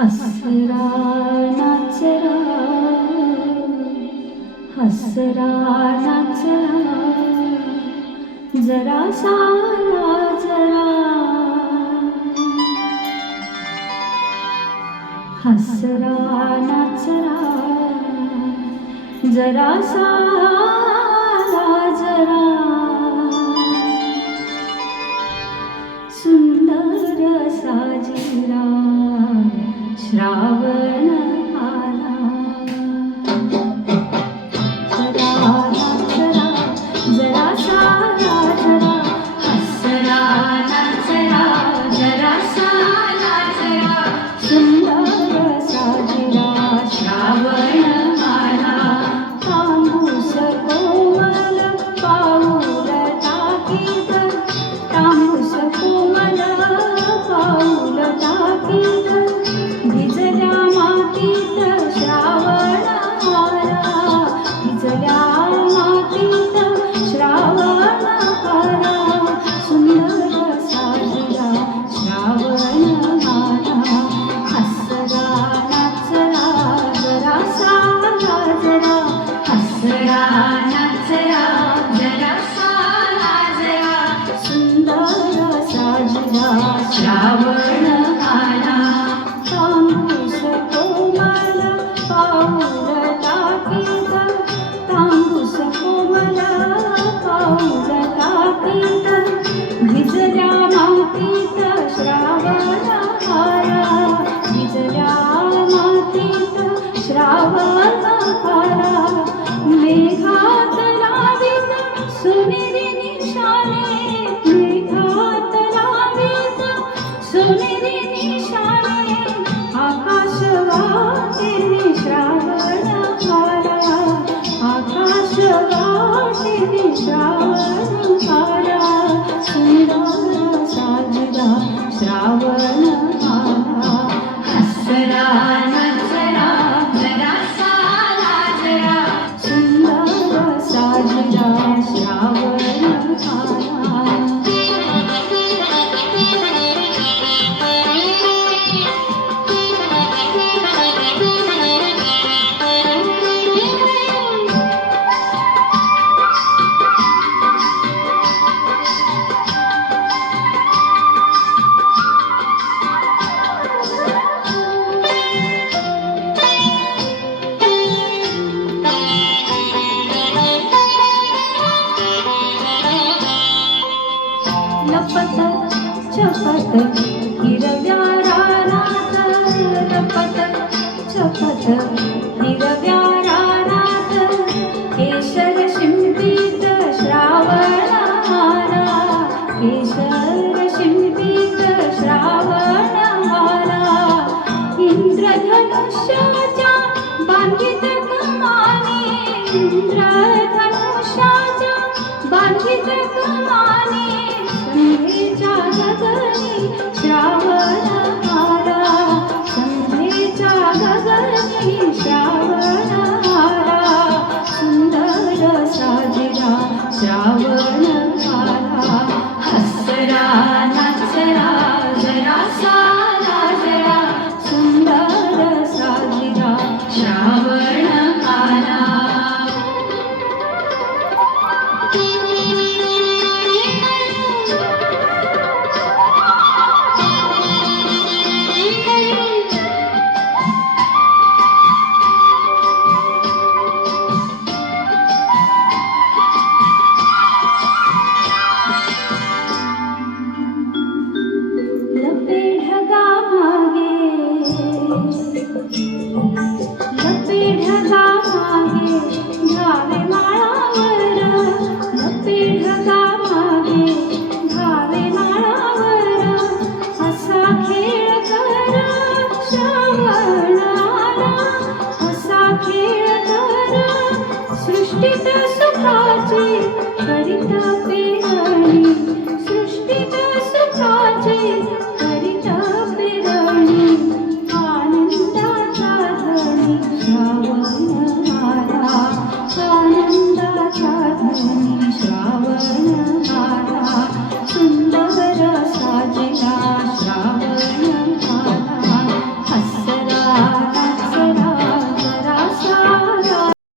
हसरा नाचरा, हसरा नाचरा, जरा सारा जरा. हसरा नाचरा, जरा सारा जरा. सुंदर साजिरा श्रावण आला. जरा नाचरा, जरा सारा जरा. हसरा नाचरा, जरा सारा जरा. सुंदर साजिरा श्रावण आला. तांबूस कोमल पाऊल टाकीत, तांबूस कोमल पाऊल टाकीत. भिजल्या मातीत श्रावण आला, भिजल्या मातीत श्रावण आला. सुंदर साजिरा श्रावण आला. हसरा नाचरा, जरा सारा जरा. हसरा नाचरा, जरा सारा जरा. सुंदर साजिरा श्रावण आला. तांबूस कोमल पाऊल टाकीत, तांबूस कोमल पाऊल टाकीत. भिजल्या मातीत श्रावण आला, भिजल्या मातीत श्रावण आला. मेघात लावीत सोनेरी निशाणे, मेघात लावीत सोनेरी निशाणे. आकाश वाटेने श्रावण आला, आकाश वाटेने श्रावण आला. सुंदर साजिरा श्रावण आला. हसरा नाचरा, जरा सारा जरा. सुंदर साजिरा श्रावण आला. लपत छपत हिरव्या रानात, लपत छपत हिरव्या रानात. केशर शिंपीत श्रावण आला, केशर शिंपीत श्रावण आला. इंद्रधनुष्याच्या बांधित कमानी, इंद्रधनुष्याच्या बांधित कमानी. संध्येच्या गगनी श्रावण आला, संध्येच्या गगनी श्रावण आला. सुंदर साजिरा श्रावण आला. हसरा नाचरा, जरा सा